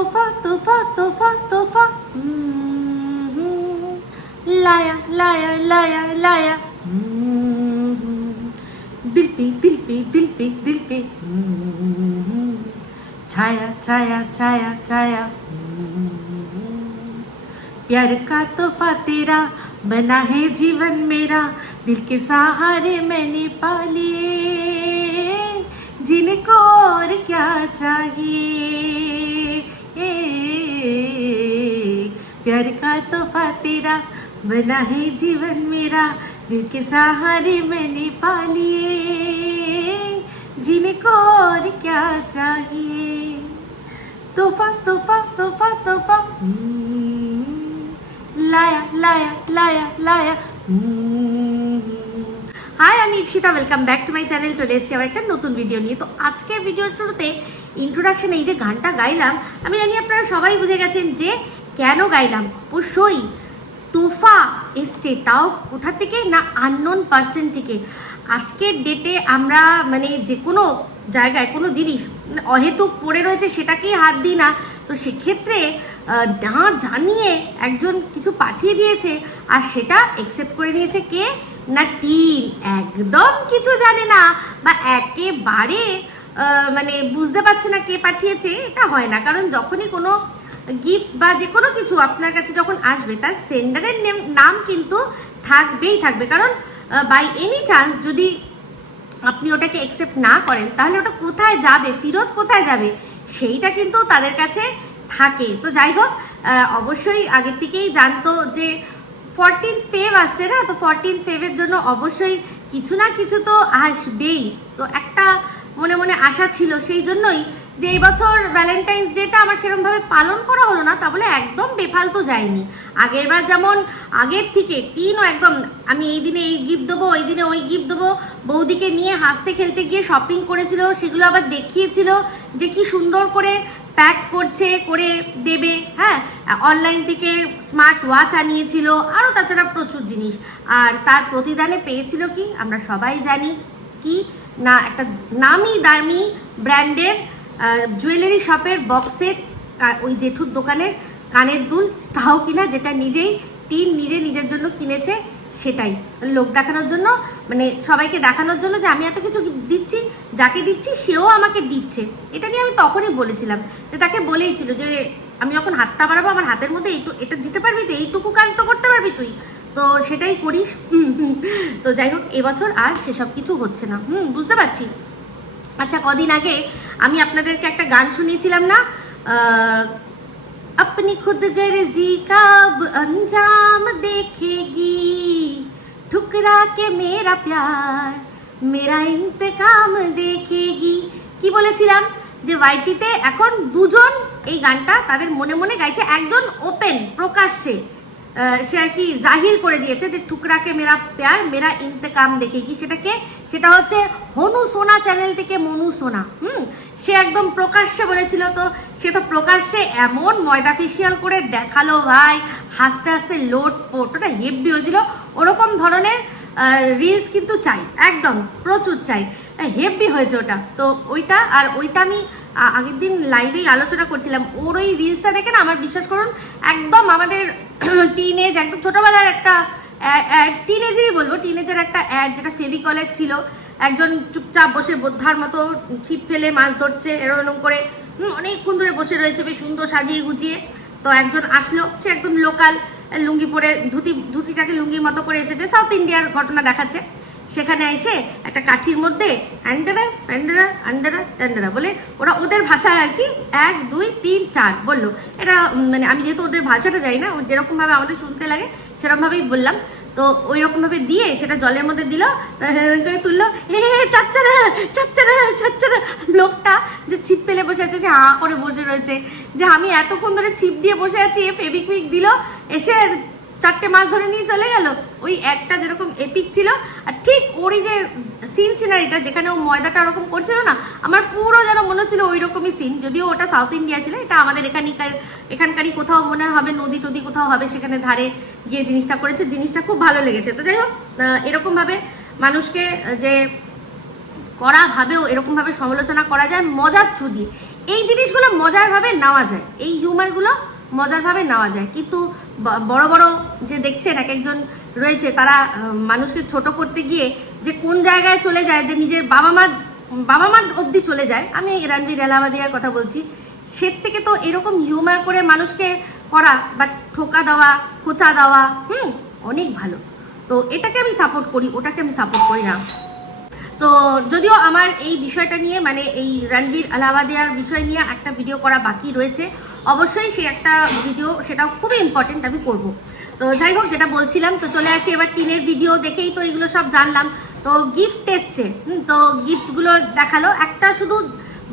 तोहफा तोहफा तोहफा तोहफा लाया लाया लाया लाया दिल पे दिल पे दिल पे दिल पे छाया छाया छाया छाया प्यार का तोहफा तेरा बना है जीवन मेरा दिल के सहारे मैंने पा लिए जीने को और क्या चाहिए प्यार का तोहफा तेरा बना है जीवन मेरा दिल के सहारे मैंने पा लिए जीने को और क्या चाहिए तोहफा तोहफा तोहफा तोहफा लाया लाया लाया लाया হাই আমি Ipsita welcome back to my channel চলে এসেছি আবার একটা নতুন ভিডিও নিয়ে। তো আজকের ভিডিওর শুরুতে ইন্ট্রোডাকশন এই যে গানটা গাইলাম আমি জানি আপনারা সবাই বুঝে গেছেন যে কেন গাইলাম। অবশ্যই তোহফা এসছে, তাও কোথা থেকে না আননোন পার্সন থেকে। আজকের ডেটে আমরা মানে যে কোনো জায়গায় কোনো জিনিস অহেতুক পড়ে রয়েছে সেটাকেই হাত দিই না। তো সেক্ষেত্রে না জানিয়ে একজন কিছু পাঠিয়ে দিয়েছে আর সেটা অ্যাকসেপ্ট করে নিয়েছে কে না টিন, একদম কিছু জানে না বা একেবারে মানে বুঝতে পারছে না কে পাঠিয়েছে। এটা হয় না, কারণ যখনই কোনো গিফট বা যে কোনো কিছু আপনার কাছে যখন আসবে তার সেন্ডারের নাম কিন্তু থাকবেই থাকবে। কারণ বাই এনি চান্স যদি আপনি ওটাকে অ্যাকসেপ্ট না করেন তাহলে ওটা কোথায় যাবে, ফেরত কোথায় যাবে সেইটা কিন্তু তাদের কাছে থাকে। তো যাই হোক, অবশ্যই আগের থেকেই জানতো যে 14th ফেব আসছে না, তো 14th ফেবের জন্য অবশ্যই কিছু না কিছু তো আসবেই। তো একটা মনে মনে আশা ছিল, সেই জন্যই যে এই বছর ভ্যালেন্টাইন্স ডেটা আমার সেরকমভাবে পালন করা হলো না, তা বলে একদম বেফালতু যায়নি। আগের বার যেমন আগের থেকে টিনও একদম আমি এই দিনে এই গিফট দেবো ওই দিনে ওই গিফট দেবো বৌদিকে নিয়ে হাসতে খেলতে গিয়ে শপিং করেছিল, সেগুলো আবার দেখিয়েছিল যে কি সুন্দর করে প্যাক করছে করে দেবে। হ্যাঁ, অনলাইন থেকে স্মার্ট ওয়াচ আনিয়েছিল, আরও তাছাড়া প্রচুর জিনিস। আর তার প্রতিদানে পেয়েছিল কি আমরা সবাই জানি, কি না একটা নামি দামি ব্র্যান্ডের জুয়েলারি শপের বক্সের ওই জেঠুর দোকানের কানের দুল, তাও কিনা যেটা নিজেই টিন নিজের জন্য কিনেছে, সেটাই লোক দেখানোর জন্য, মানে সবাইকে দেখানোর জন্য যে আমি এত কিছু দিচ্ছি, যাকে দিচ্ছি সেও আমাকে দিচ্ছে। এটা নিয়ে আমি তখনই বলেছিলাম যে তাকে বলেইছিল যে আমি যখন হাতটা বাড়াবো আমার হাতের মধ্যে এটা দিতে পারবি তুই, এইটুকু কাজ তো করতে পারবি তুই, তো সেটাই করিস। তো যাই হোক, এবছর আর সেসব কিছু হচ্ছে না। বুঝতে পারছি। আচ্ছা, কদিন আগে আমি আপনাদেরকে একটা গান শুনিয়েছিলাম না, अपनी खुद गर्जी का अंजाम देखेगी ठुकरा के मेरा प्यार मेरा इंतकाम देखेगी। কি বলেছিলাম যে ওয়াইটিতে এখন দুজন এই গানটা তাদের মনে মনে গাইছে, একজন ওপেন প্রকাশ্যে সে আর কি জাহির করে দিয়েছে যে ঠুকরাকে মেরা প্যার মেরা ইন্তকাম দেখেগি। সেটা হচ্ছে হনু সোনা চ্যানেল থেকে মনু সোনা। সে একদম প্রকাশ্যে বলেছিল, তো সে তো প্রকাশ্যে এমন ময়দা ফেসিয়াল করে দেখালো ভাই, হাসতে হাসতে লোট পোট, ওটা হেভি হয়েছিল। ওরকম ধরনের রিলস কিন্তু চাই, একদম প্রচুর চাই, হেভি হয়েছে ওটা। তো ওইটা আমি আগের দিন লাইভেই আলোচনা করছিলাম। ওর ওই রিলসটা দেখে না আমার বিশ্বাস করুন একদম আমাদের টিনেজ, একদম ছোটোবেলার একটা টিনেজেরই বলবো, টিনেজের একটা অ্যাড যেটা ফেভিকলের ছিল। একজন চুপচাপ বসে বোদ্ধার মতো ছিপ ফেলে মাছ ধরছে এরকম করে, অনেকক্ষণ ধরে বসে রয়েছে বেশ সুন্দর সাজিয়ে গুছিয়ে। তো একজন আসলো, সে একদম লোকাল লুঙ্গি পরে ধুতিটাকে লুঙ্গির মতো করে এসেছে, সাউথ ইন্ডিয়ার ঘটনা দেখাচ্ছে। সেখানে এসে একটা কাঠির মধ্যে অ্যান্ডারা অ্যান্ডারা অ্যান্ডারা ট্যান্ডারা বলে, ওরা ওদের ভাষায় আর কি 1 2 3 4 বললো। এটা মানে আমি যেহেতু ওদের ভাষাটা যাই না, যেরকমভাবে আমাদের শুনতে লাগে সেরকমভাবেই বললাম। তো ওই রকমভাবে দিয়ে সেটা জলের মধ্যে দিল, করে তুললো, চাচ্চারা চাচ্চারা চাচ্চারা। লোকটা যে ছিপ ফেলে বসে আছে সে হা করে বসে রয়েছে যে আমি এতক্ষণ ধরে ছিপ দিয়ে বসে আছি, এ ফেবিকুইক দিল, এসে 4টে মাছ ধরে নিয়ে চলে গেল। ওই একটা যেরকম এপিক ছিল, আর ঠিক ওরই যে সিনারিটা যেখানে ও ময়দাটা ওরকম করছিল না, আমার পুরো যেন মনে হচ্ছিল ওই রকমই সিন। যদিও ওটা সাউথ ইন্ডিয়া ছিল, এটা আমাদের এখানকারই কোথাও মনে হবে নদী টদী কোথাও হবে, সেখানে ধারে গিয়ে জিনিসটা করেছে, জিনিসটা খুব ভালো লেগেছে। তো যাই হোক, এরকমভাবে মানুষকে যে করা ভাবেও এরকমভাবে সমালোচনা করা যায় মজার থ্রু দিয়ে, এই জিনিসগুলো মজারভাবে নেওয়া যায়, এই হিউমারগুলো মজারভাবে নেওয়া যায়। কিন্তু বড় বড় যে দেখছেন এক একজন রয়েছে, তারা মানুষকে ছোট করতে গিয়ে যে কোন জায়গায় চলে যায়, যে নিজের বাবা মার অবধি চলে যায়। আমি রণবীর এলাহাবাদিয়ার কথা বলছি। সে থেকে তো এরকম হিউমার করে মানুষকে করা বা ঠোকা দেওয়া, খোঁচা দেওয়া অনেক ভালো। তো এটাকে আমি সাপোর্ট করি, ওটাকে আমি সাপোর্ট করি না। তো যদিও আমার এই বিষয়টা নিয়ে, মানে এই রণবীর এলাহাবাদিয়ার বিষয় নিয়ে একটা ভিডিও করা বাকি রয়েছে, অবশ্যই সে একটা ভিডিও, সেটাও খুবই ইম্পর্টেন্ট, আমি করব। তো যাই হোক, যেটা বলছিলাম, তো চলে আসি এবার টিনের ভিডিও। দেখেই তো এগুলো সব জানলাম। তো গিফট এসছে, তো গিফটগুলো দেখালো। একটা শুধু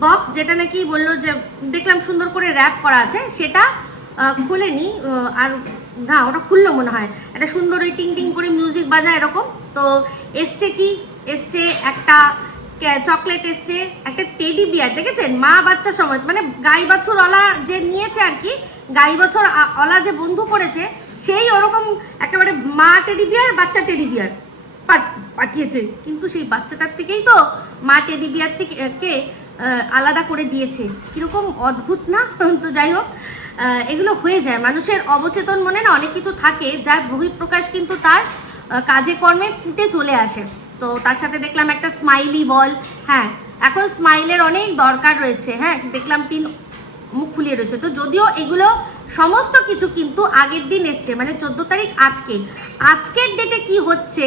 বক্স, যেটা নাকি বললো যে দেখলাম সুন্দর করে র্যাপ করা আছে, সেটা খুলেনি। আর না, ওটা খুললো মনে হয়। একটা সুন্দর ওই টিং টিং করে মিউজিক বাজায় এরকম। তো এসছে কি, এসছে একটা চকলেট, এসছে একটা টেডি বিয়ার। দেখেছেন, মা বাচ্চা সময়, মানে গাই বাছুর অলা যে নিয়েছে আর কি, গাই বাছুর অলা যে বন্ধু করেছে, সেই ওরকম একেবারে মা টেডি বিয়ার, বাচ্চা টেডি বিয়ার পাঠিয়েছে। কিন্তু সেই বাচ্চাটার থেকেই তো মা টেডি বিয়ার থেকে আলাদা করে দিয়েছে। কিরকম অদ্ভুত না? তো যাই হোক, এগুলো হয়ে যায়। মানুষের অবচেতন মনে না অনেক কিছু থাকে, যার বহিঃপ্রকাশ কিন্তু তার কাজে কর্মে ফুটে চলে আসে। তো তার সাথে দেখলাম একটা স্মাইলি বল। হ্যাঁ, এখন স্মাইলের অনেক দরকার রয়েছে। হ্যাঁ, দেখলাম টিন মুখ ফুলিয়ে রয়েছে। তো যদিও এগুলো সমস্ত কিছু কিন্তু আগের দিন এসছে, মানে 14 তারিখ আজকের ডেটে কি হচ্ছে,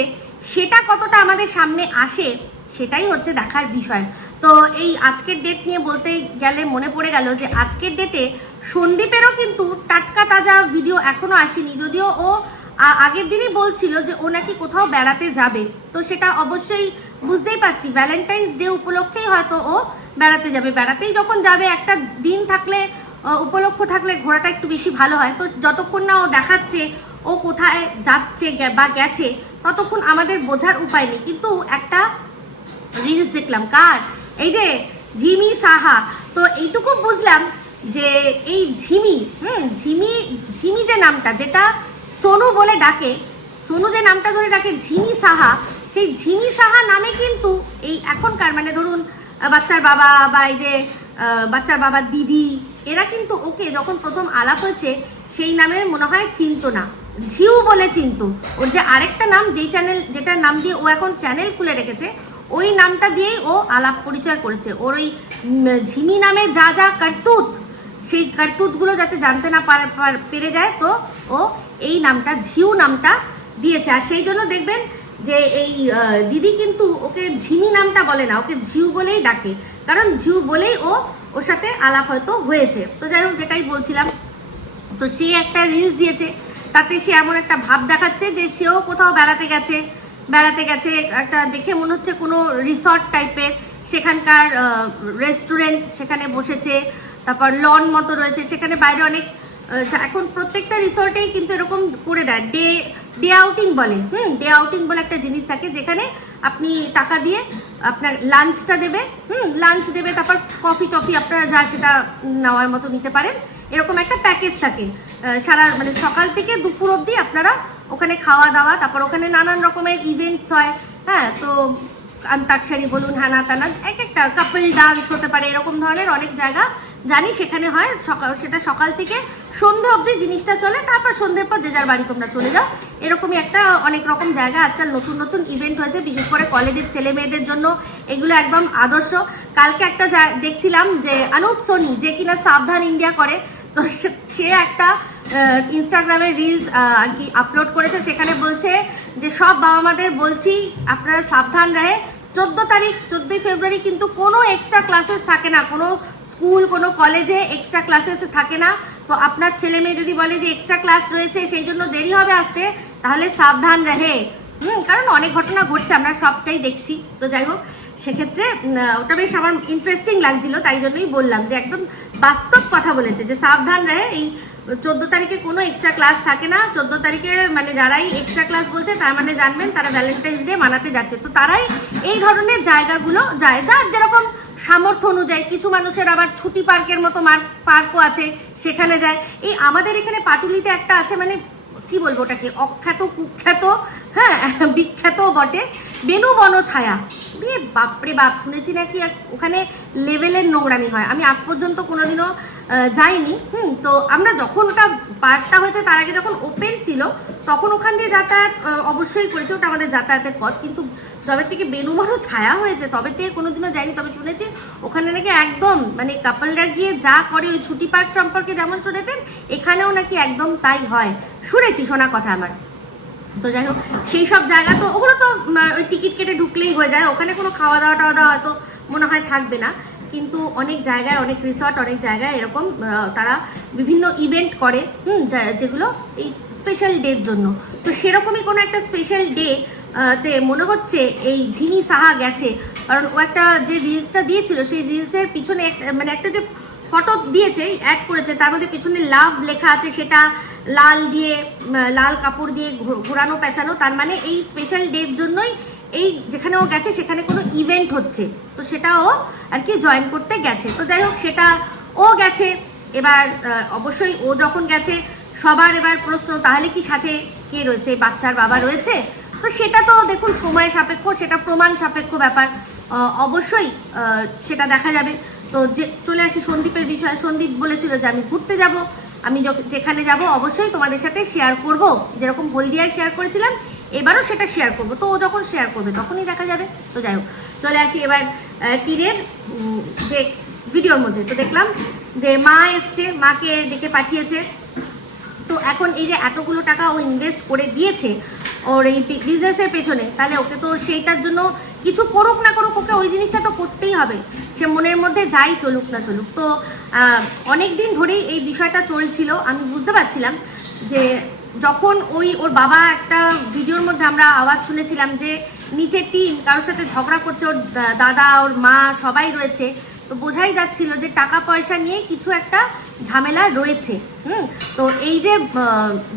সেটা কতটা আমাদের সামনে আসে, সেটাই হচ্ছে দেখার বিষয়। তো এই আজকের ডেট নিয়ে বলতে গেলে মনে পড়ে গেল যে আজকের ডেটে সন্দীপেরও কিন্তু টাটকা তাজা ভিডিও এখনো আসেনি। যদিও ও আগের দিনই বলছিল যে ও নাকি কোথাও বেড়াতে যাবে, তো সেটা অবশ্যই বুঝতেই পারছি ভ্যালেন্টাইন্স ডে উপলক্ষেই হয়তো ও বেড়াতে যাবে। বেড়াতেই যখন যাবে, একটা দিন থাকলে, উপলক্ষ থাকলে ঘোরাটা একটু বেশি ভালো হয়। তো যতক্ষণ না ও দেখাচ্ছে ও কোথায় যাচ্ছে বা গেছে, ততক্ষণ আমাদের বোঝার উপায় নেই। কিন্তু একটা রিলস দেখলাম, কার, এই যে ঝিমি সাহা। তো এইটুকু বুঝলাম যে এই ঝিমি ঝিমি যে নামটা, যেটা সোনু বলে ডাকে, সোনু যে নামটা ধরে ডাকে ঝিমি সাহা, সেই ঝিমি সাহা নামে কিন্তু এই এখনকার, মানে ধরুন বাচ্চার বাবা বা এই যে বাচ্চার বাবার দিদি, এরা কিন্তু ওকে যখন প্রথম আলাপ হয়েছে সেই নামে মনে হয় চিনতো না, ঝিউ বলে চিনতো। ওর যে আরেকটা নাম, যেটার নাম দিয়ে ও এখন চ্যানেল খুলে রেখেছে, ওই নামটা দিয়েই ও আলাপ পরিচয় করেছে। ওর ওই ঝিমি নামে যা যা কার্তুত, সেই কার্তুতগুলো যাতে জানতে না পেরে যায়, তো ও এই নামটা, ঝিউ নামটা দিয়েছে। আর সেই জন্য দেখবেন যে এই দিদি কিন্তু ওকে ঝিমি নামটা বলে না, ওকে ঝিউ বলেই ডাকে, কারণ ঝিউ বলেই ওর সাথে আলাপ হয়তো হয়েছে। তো যাই হোক, যেটাই বলছিলাম, তো সে একটা রিলস দিয়েছে, তাতে সে এমন একটা ভাব দেখাচ্ছে যে সেও কোথাও বেড়াতে গেছে। একটা দেখে মনে হচ্ছে কোনো রিসর্ট টাইপের, সেখানকার রেস্টুরেন্ট, সেখানে বসেছে, তারপর লন মতো রয়েছে, সেখানে বাইরে অনেক, এখন প্রত্যেকটা রিসর্টেই কিন্তু এরকম করে দেয়, ডে আউটিং বলে। ডে আউটিং বলে একটা জিনিস থাকে, যেখানে আপনি টাকা দিয়ে আপনার লাঞ্চটা দেবে, লাঞ্চ দেবে, তারপর কফি টফি আপনারা যা সেটা নেওয়ার মতো নিতে পারেন, এরকম একটা প্যাকেজ থাকে। সারা, মানে সকাল থেকে দুপুর অবধি আপনারা ওখানে খাওয়া দাওয়া, তারপর ওখানে নানান রকমের ইভেন্টস হয়। হ্যাঁ, তো আন্তাক্ষরী বলুন, হানা টানা, এক একটা কাপল ডান্স হতে পারে, এরকম ধরনের অনেক জায়গা জানি সেখানে হয়। সেটা সকাল থেকে সন্ধে অবধি জিনিসটা চলে, তারপর সন্ধ্যের পর যে যার বাড়ি তোমরা চলে যাও। এরকমই একটা অনেক রকম জায়গা আজকাল নতুন ইভেন্ট হয়েছে, বিশেষ করে কলেজের ছেলে মেয়েদের জন্য এগুলো একদম আদর্শ। কালকে একটা দেখছিলাম যে অনুপ সোনি, যে কিনা সাবধান ইন্ডিয়া করে, তো সে একটা ইনস্টাগ্রামে রিলস আর কি আপলোড করেছে, সেখানে বলছে যে সব বাবা মাদের বলছি আপনারা সাবধান রহে। 14 ফেব্রুয়ারি কিন্তু কোনো এক্সট্রা ক্লাসেস থাকে না, কোনো স্কুল, কোনো কলেজে এক্সট্রা ক্লাসেস থাকে না। তো আপনার ছেলে মেয়ে যদি বলে যে এক্সট্রা ক্লাস রয়েছে, সেই জন্য দেরি হবে আসতে, তাহলে সাবধান রহে। কারণ অনেক ঘটনা ঘটছে, আমরা সবটাই দেখছি। তো যাই হোক, সেক্ষেত্রে ওটা বেশ আমার ইন্টারেস্টিং লাগছিল, তাই জন্যই বললাম যে একদম বাস্তব কথা বলেছে যে সাবধান রহে। এই 14 তারিখে কোনো এক্সট্রা ক্লাস থাকে না। 14 তারিখে মানে যারাই এক্সট্রা ক্লাস বলছে, তার মানে জানবেন তারা ভ্যালেন্টাইন্স ডে মানাতে যাচ্ছে। তো তারাই এই ধরনের জায়গাগুলো যায়, যার যেরকম সামর্থ্য অনুযায়ী। কিছু মানুষের আবার ছুটি পার্কের মতো পার্কও আছে, সেখানে যায়। এই আমাদের এখানে পাটুলিতে একটা আছে, মানে কি বলবো ওটাকে, অখ্যাত কুখ্যাত হ্যাঁ বিখ্যাত বটে, বেনু বন ছায়া। বাপরে বাপ, শুনেছি নাকি ওখানে লেভেলের নোংরামি হয়। আমি আজ পর্যন্ত কোনোদিনও যাইনি। তো আমরা যখন ওটা পার্কটা হয়েছে তার আগে যখন ওপেন ছিল তখন ওখান দিয়ে যাতায়াত অবশ্যই করেছে, ওটা আমাদের যাতায়াতের পথ। কিন্তু যবে থেকে বেনু বন ছায়া হয়েছে তবে থেকে কোনোদিনও যাইনি। তবে শুনেছি ওখানে নাকি একদম মানে কাপলরা গিয়ে যা করে ওই ছুটি পার্ক সম্পর্কে যেমন শুনেছেন এখানেও নাকি একদম তাই হয়, শুনেছি, শোনা কথা আমার। তো যাই হোক, সেই সব জায়গা তো ওগুলো তো ওই টিকিট কেটে ঢুকলেই হয়ে যায়, ওখানে কোনো খাওয়া দাওয়া টাওয়া দাওয়া হয়তো মনে হয় থাকবে না। কিন্তু অনেক জায়গায়, অনেক রিসর্ট, অনেক জায়গায় এরকম তারা বিভিন্ন ইভেন্ট করে যেগুলো এই স্পেশাল ডের জন্য। তো সেরকমই কোনো একটা স্পেশাল ডে তে মনে হচ্ছে এই ঝিনি সাহা গেছে। কারণ ও একটা যে রিলসটা দিয়েছিল সেই রিলসের পিছনে মানে একটা যে ফটো দিয়েছে, অ্যাড করেছে, তার মধ্যে পিছনে লাভ লেখা আছে, সেটা লাল দিয়ে, লাল কাপড় দিয়ে ঘোরানো পেঁচানো। তার মানে এই স্পেশাল ডের জন্যই এই যেখানে ও গেছে সেখানে কোনো ইভেন্ট হচ্ছে, তো সেটা ও আর কি জয়েন করতে গেছে। তো যাই হোক, সেটা ও গেছে। এবার অবশ্যই ও যখন গেছে সবার এবার প্রশ্ন, তাহলে কি সাথে কে রয়েছে, বাচ্চার বাবা রয়েছে? তো সেটা তো দেখুন সময় সাপেক্ষ, সেটা প্রমাণ সাপেক্ষ ব্যাপার, অবশ্যই সেটা দেখা যাবে। তো যে চলে আসি সন্দীপের বিষয়ে। সন্দীপ বলেছিল যে আমি ঘুরতে যাব, আমি যেখানে যাব অবশ্যই তোমাদের সাথে শেয়ার করব, যেরকম হলদিয়ায় শেয়ার করেছিলাম এবারও সেটা শেয়ার করব। তো ও যখন শেয়ার করবে তখনই দেখা যাবে। তো যাই হোক, চলে আসি এবার তীরের যে ভিডিওর মধ্যে। তো দেখলাম যে মা এসছে, মাকে ডেকে পাঠিয়েছে। তো এখন এই যে এতগুলো টাকা ও ইনভেস্ট করে দিয়েছে ওর এই বিজনেসের পেছনে, তাহলে ওকে তো সেইটার জন্য কিছু করুক না করুক, ওকে ওই জিনিসটা তো করতেই হবে, সে মনের মধ্যে যাই চলুক না চলুক। তো অনেক দিন ধরেই এই বিষয়টা চলছিল। আমি বুঝতে পারছিলাম যে যখন ওর বাবা একটা ভিডিওর মধ্যে আমরা আওয়াজ শুনেছিলাম যে নিচে টিম কারোর সাথে ঝগড়া করছে, ওর দাদা, ওর মা সবাই রয়েছে, তো বোঝাই যাচ্ছিল যে টাকা পয়সা নিয়ে কিছু একটা ঝামেলা রয়েছে। তো এই যে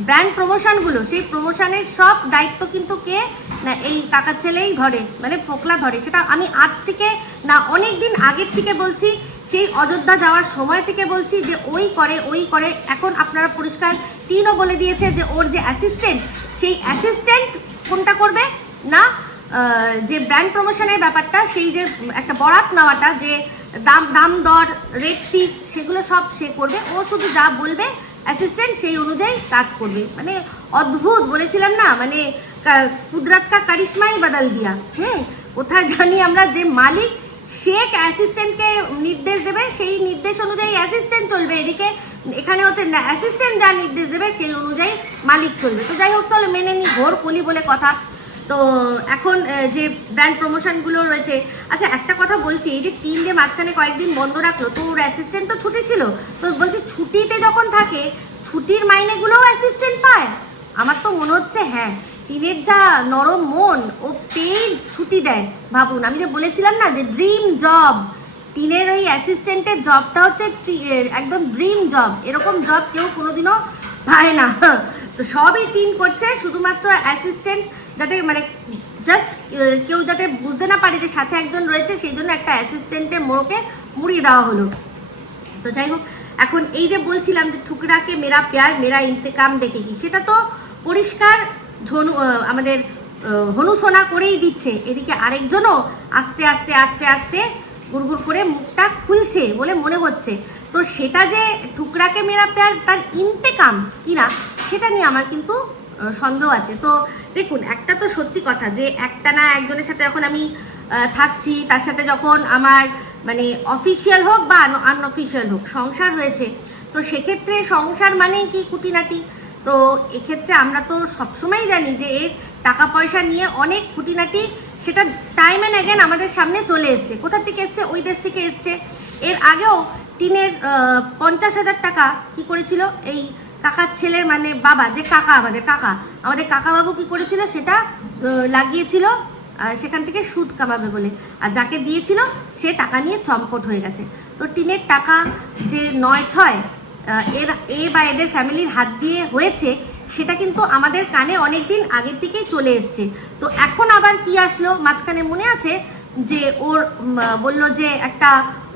ব্র্যান্ড প্রমোশনগুলো, সেই প্রমোশনের সব দায়িত্ব কিন্তু কে না, এই কাকার ছেলেই ধরে, মানে পোকলা ধরে। সেটা আমি আজ থেকে না, অনেক দিন আগের থেকে বলছি, সেই অযোধ্যা যাওয়ার সময় থেকে বলছি যে ওই করে। এখন আপনারা পরিষ্কার টিনও বলে দিয়েছে যে ওর যে অ্যাসিস্ট্যান্ট, সেই অ্যাসিস্ট্যান্ট কোনটা করবে না, যে ব্র্যান্ড প্রমোশনের ব্যাপারটা, সেই যে একটা বরাত নেওয়াটা, যে দাম দর, রেট ফিক্স, সেগুলো সব সে করবে। ও শুধু যা বলবে অ্যাসিস্ট্যান্ট সেই অনুযায়ী কাজ করবে। মানে অদ্ভুত বলেছিলাম না, মানে কুদরত কা কারিশমাই বদল দিয়া। কোথায় জানি আমরা যে মালিক সে অ্যাসিস্ট্যান্টকে নির্দেশ দেবে, সেই নির্দেশ অনুযায়ী অ্যাসিস্ট্যান্ট চলবে। এদিকে এখানে হচ্ছে অ্যাসিস্ট্যান্ট যা নির্দেশ দেবে সেই অনুযায়ী মালিক চলবে। তো যাই হোক, চলো মেনে নি, ঘোর কলি বলে কথা। তো এখন যে ব্র্যান্ড প্রমোশনগুলো রয়েছে, আচ্ছা একটা কথা বলছি, এই যে টিম যে মাঝখানে কয়েকদিন বন্ধ রাখলো, তো ওর অ্যাসিস্ট্যান্ট তো ছুটি ছিল, তো বলছি ছুটিতে যখন থাকে ছুটির মাইনেগুলোও অ্যাসিস্ট্যান্ট পায়। আমার তো মনে হচ্ছে হ্যাঁ, টিনের যা নরম মন, ও পেইড ছুটি দেয়। ভাবুন, আমি যে বলেছিলাম না যে ড্রিম জব, টিনের ওই অ্যাসিস্ট্যান্টের জবটা হচ্ছে একদম ড্রিম জব। এরকম জব কেউ কোনোদিনও পায় না। তো সবই টিন করছে, শুধুমাত্র অ্যাসিস্ট্যান্ট যাতে মানে জাস্ট কেউ যাতে বুঝতে না পারে যে সাথে একজন রয়েছে, সেই জন্য একটা অ্যাসিস্ট্যান্টের মোড়কে মুড়িয়ে দেওয়া হলো। তো যাই হোক, এখন এই যে বলছিলাম যে ঠুকরাকে মেরা প্যার মেরা ইন্তেকাম দেখে কি, সেটা তো পরিষ্কার আমাদের হনু সোনা করেই দিচ্ছে। এদিকে আরেকজনও আস্তে আস্তে আস্তে আস্তে গুড়গুড় করে মুখটা খুলছে বলে মনে হচ্ছে। তো সেটা যে ঠুকরাকে মেরা প্যার তার ইন্তেকাম কিনা, সেটা নিয়ে আমার কিন্তু সন্দেহ আছে। তো দেখুন, একটা তো সত্যি কথা যে একটা না একজনের সাথে যখন আমি থাকছি, তার সাথে যখন আমার মানে অফিসিয়াল হোক বা আনঅফিসিয়াল হোক সংসার হয়েছে, তো সেক্ষেত্রে সংসার মানেই কি খুঁটিনাটি। তো এক্ষেত্রে আমরা তো সবসময় জানি যে এর টাকা পয়সা নিয়ে অনেক খুঁটিনাটি, সেটা টাইম অ্যান্ড অ্যাগেন আমাদের সামনে চলে এসছে। কোথা থেকে এসছে? ওই দেশ থেকে এসছে। এর আগেও টিনের 50,000 টাকা কি করেছিল এই কাকার ছেলের, মানে বাবা, যে কাকা, আমাদের কাকা বাবু কি করেছিল, সেটা লাগিয়েছিল সেখান থেকে সুদ কামাবে বলে, আর যাকে দিয়েছিল সে টাকা নিয়ে চম্পট হয়ে গেছে। তো টিনের টাকা যে 9-6 বা এদের ফ্যামিলির হাত দিয়ে হয়েছে, সেটা কিন্তু আমাদের কানে অনেক দিন আগের থেকেই চলে এসছে। তো এখন আবার কি আসলো মাঝখানে, মনে আছে যে ওর বললো যে একটা